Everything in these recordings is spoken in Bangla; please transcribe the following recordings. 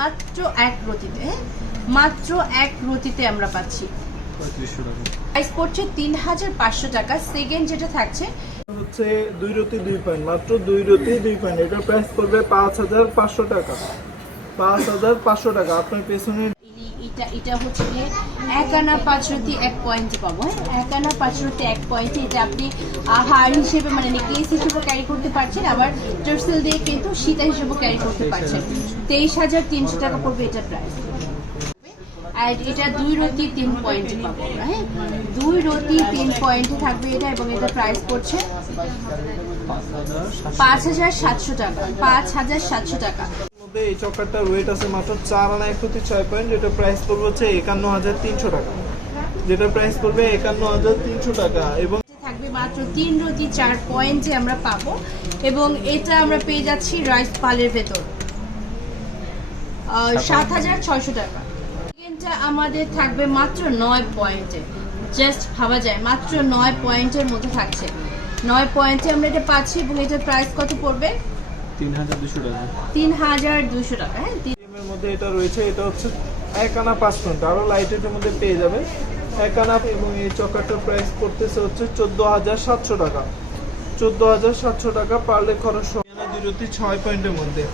মাত্র এক রতিতে, মাত্র এক রতিতে আমরা পাচ্ছি। 3500 টাকা প্রাইস পড়ছে 3500 টাকা। সেকেন্ড যেটা থাকছে হচ্ছে 2 রতি 2 পয়েন্ট, মাত্র 2 রতি 2 পয়েন্ট। এটার প্রাইস পড়বে 5500 টাকা। 5500 টাকা। আপনার পেছনে এটা হচ্ছে গিয়ে 1 আনা 5 রতি 1 পয়েন্টে পাবো। 1 আনা 5 রতি 1 পয়েন্টে। এটা আপনি হার হিসেবে মানে নেকলেস হিসেবে ক্যারি করতে পারছেন, আবার টার্সেল দিয়ে কিন্তু সীতা হিসেবে ক্যারি করতে পারছেন। 23300 টাকা পড়বে এটা প্রাইস। আর এটা 2 রতি 3 পয়েন্টে পাবো আমরা। হ্যাঁ, 2 রতি 3 পয়েন্টে থাকবে এটা, এবং এটা প্রাইস পড়ছে 5700 টাকা। 5700 টাকা। এই চকারটার ওয়েট আছে মাত্র 4 আনা 1 রতি 6 পয়েন্ট। যেটা প্রাইস পড়বে হচ্ছে 51300 টাকা। যেটা প্রাইস পড়বে 51300 টাকা। এবং থাকবে মাত্র 3 রতি 4 পয়েন্টে আমরা পাবো, এবং এটা আমরা পেয়ে যাচ্ছি রাইস পালের ভেতর 7600 টাকা। এটা আমাদের থাকবে মাত্র 9 পয়েন্টে। জাস্ট ভাবা যায়, মাত্র 9 পয়েন্টের মধ্যে থাকছে। 9 পয়েন্টে আমরা এটা পাচ্ছি, এবং এটার প্রাইস কত পড়বে? 3200 টাকা। 3200 টাকা। হ্যাঁ, এর মধ্যে এটা রয়েছে, এটা হচ্ছে 1 আনা 5 পয়েন্ট। আরো লাইটের মধ্যে পেয়ে যাবে 1 আনা। এবং এই চকারটার প্রাইস পড়তেছে হচ্ছে 14700 টাকা। 14700 টাকা পারলে খরচ। 2 আনা 2 রতি 6 পয়েন্টের মধ্যে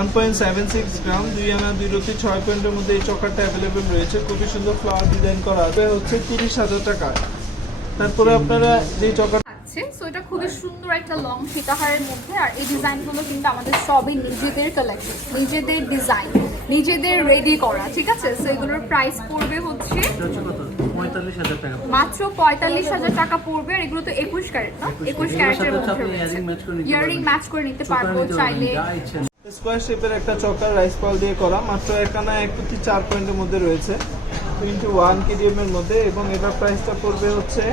1.76 গ্রাম। 2 আনা 2 রতি 6 পয়েন্টের মধ্যে এই চকারটা অ্যাভেলেবেল রয়েছে। খুবই সুন্দর ফ্লাওয়ার ডিজাইন করা আছে। হচ্ছে 30000 টাকা। তারপরে আপনারা যে চকার সো এটা খুবই সুন্দর একটা লং সীতাহারের মধ্যে, আর এই ডিজাইনগুলো কিন্তু আমাদের সবই নিজেদের কালেকশন, নিজেদের ডিজাইন, নিজেদের রেডি করা, ঠিক আছে? সো এগুলোর প্রাইস পড়বে হচ্ছে 45000 টাকা। মাত্র 45000 টাকা পড়বে। আর এগুলো তো 21 ক্যারেট না, 21 ক্যারেটের মধ্যে ইয়ারিং ম্যাচ করে নিতে পারবো চাইলে। স্কোয়ার শেপের একটা চকার রাইস পাল দিয়ে করা, মাত্র 1 আনা 1 রতি 4 পয়েন্টের মধ্যে রয়েছে 21 কেডিএম এর মধ্যে। এবং এটার প্রাইসটা পড়বে হচ্ছে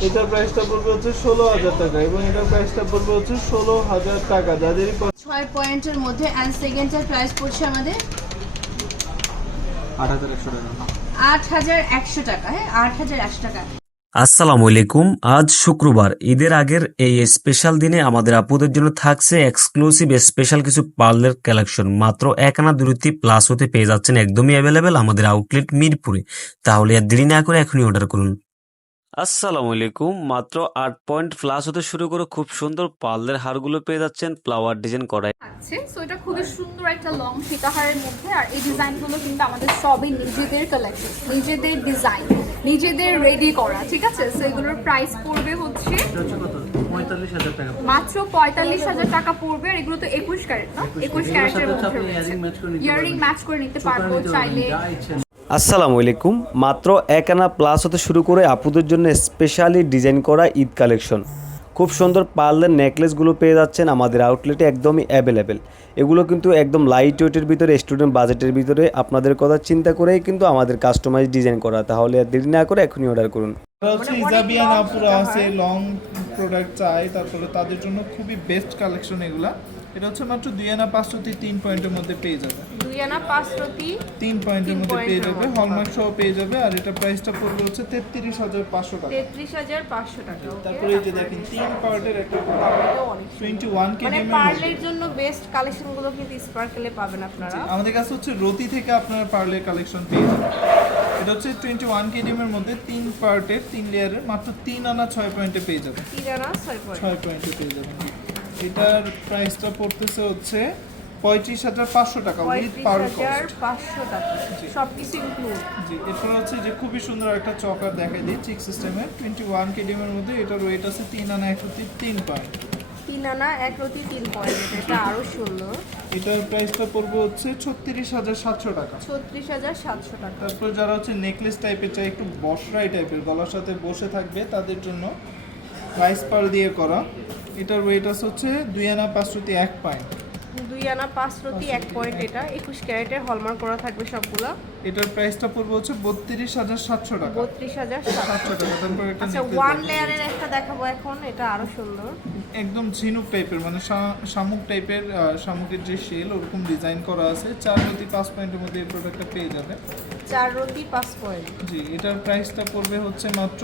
16000 টাকা। এবং এটার প্রাইসটা পড়বে হচ্ছে 16000 টাকা। যাদেরই 6 পয়েন্টের মধ্যে। এন্ড সেকেন্ডটার প্রাইস পড়ছে আমাদের 8100 টাকা। 8100 টাকা। হ্যাঁ, 8100 টাকা। আসসালামু আলাইকুম। আজ শুক্রবার, ঈদের আগের এই স্পেশাল দিনে আমাদের আপুদের জন্য থাকছে এক্সক্লুসিভ স্পেশাল কিছু পার্লের কালেকশন। মাত্র 1 আনা 2 রতি প্লাস হতে পেয়ে যাচ্ছেন একদমই অ্যাভেলেবেল আমাদের আউটলেট মিরপুরে। তাহলে আর দেরি না করে এখনই অর্ডার করুন। আসসালামু আলাইকুম। মাত্র 8 পয়েন্ট প্লাস হতে শুরু করে খুব সুন্দর পার্লের হারগুলো পেয়ে যাচ্ছেন ফ্লাওয়ার ডিজাইন করা। সো এটা খুবই সুন্দর একটা লং সীতাহারের মধ্যে, আর এই ডিজাইনগুলো কিন্তু আমাদের সবই নিজেদের কালেকশন, নিজেদের ডিজাইন, নিজেদের রেডি করা, ঠিক আছে? সো এগুলোর প্রাইস পড়বে হচ্ছে 45000 টাকা। মাত্র 45000 টাকা পড়বে। আর এগুলো তো 21 ক্যারেট না, 21 ক্যারেটের মধ্যে ইয়ারিং ম্যাচ করে নিতে পারবো চাইলে। আসসালামু আলাইকুম। মাত্র 1 আনা প্লাস হতে শুরু করে আপুদের জন্য স্পেশালি ডিজাইন করা ঈদ কালেকশন। খুব সুন্দর পার্লের নেকলেসগুলো পেয়ে যাচ্ছেন আমাদের আউটলেটে একদমই অ্যাভেলেবেল। এগুলো কিন্তু একদম লাইট ওয়েটের ভিতরে, স্টুডেন্ট বাজেটের ভিতরে, আপনাদের কথা চিন্তা করেই কিন্তু আমাদের কাস্টমাইজ ডিজাইন করা। তাহলে আর দেরি না করে এখনই অর্ডার করুন। হচ্ছে ইজাবিয়ান আপুরা আছে, লং প্রোডাক্ট চাই, তারপরে তাদের জন্য খুবই বেস্ট কালেকশন এগুলা। এটা হচ্ছে মাত্র 2 আনা 5 রতি 3 পয়েন্টের মধ্যে পেয়ে যাবে। 2 আনা 5 রতি 3 পয়েন্টের মধ্যে পেয়ে যাবে, হলমার্ক সহ পেয়ে যাবে। আর এটা প্রাইসটা পড়বে হচ্ছে 33500 টাকা। 33500 টাকা। তারপরে এই যে দেখেন 3 পার্টের একটা 21 মানে কেজি পার্লের জন্য বেস্ট কালেকশনগুলো কিন্তু স্পার্কেলে পাবেন আপনারা। আমাদের কাছে হচ্ছে রতি থেকে আপনারা পার্লের কালেকশন পেয়ে যাবেন। এটা হচ্ছে 21 কেডিএম এর মধ্যে 3 পার্টের 3 লেয়ারের, মাত্র 3 আনা 6 পয়েন্টে পেয়ে যাবেন। 3 আনা 6 পয়েন্ট। 6 পয়েন্টে পেয়ে যাবেন। এটার প্রাইসটা পড়তেছে হচ্ছে 35500 টাকা উইথ পার্ল কস্ট। 35500 টাকা সবকিছু ইনক্লুড। জি, এরপর হচ্ছে যে খুবই সুন্দর একটা চকার দেখাই দিই চিক সিস্টেমের 21 কেডিএম এর মধ্যে। এটার ওয়েট আছে 3 আনা 1 রতি 3 পয়েন্ট। 3 আনা 1 রতি 3 পয়েন্ট। এটা আরো সুন্দর। এটার প্রাইসটা পড়বে হচ্ছে 36700 টাকা। 36700 টাকা। তারপর যারা হচ্ছে নেকলেস টাইপের চাই, একটু বসরাই টাইপের, গলার সাথে বসে থাকবে, তাদের জন্য রাইস পার্ল দিয়ে করা। এটার ওয়েট আছে হচ্ছে 2 আনা 5 রতি 1 পয়েন্ট। 2 আনা 5 রতি 1 পয়েন্ট। এটা 21 ক্যারেটের হলমার্ক করা থাকবে সবগুলা। এটার প্রাইসটা পড়বে হচ্ছে 32700 টাকা। 32700 700 টাকা। তারপর একটা আচ্ছা, ওয়ান লেয়ারের একটা দেখাবো এখন, এটা আরো সুন্দর। একদম ঝিনুক টাইপের মানে শামুক টাইপের, শামুকের যে শেল ওরকম ডিজাইন করা আছে। 4 রতি 5 পয়েন্টের মধ্যে এই প্রোডাক্টটা পেয়ে যাবে। 4 রতি 5 পয়েন্ট। জি, এটার প্রাইসটা পড়বে হচ্ছে মাত্র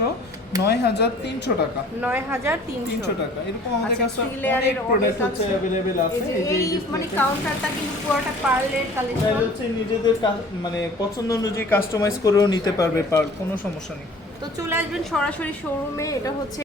9300 টাকা। 9300 টাকা। এরকম আমাদের আচ্ছা, কাছে three layer অনেক এর প্রোডাক্ট অনেক হচ্ছে আছে। अवेलेबल আছে। এই মানে কাউন্টারটা কিন্তু পুরোটা পার্লের এটা কালেকশন। হচ্ছে নিজেদের মানে পছন্দ অনুযায়ী কাস্টমাইজ করেও নিতে পারবে পার্ল, কোনো সমস্যা নেই। তো চলে আসবেন সরাসরি শোরুমে। এটা হচ্ছে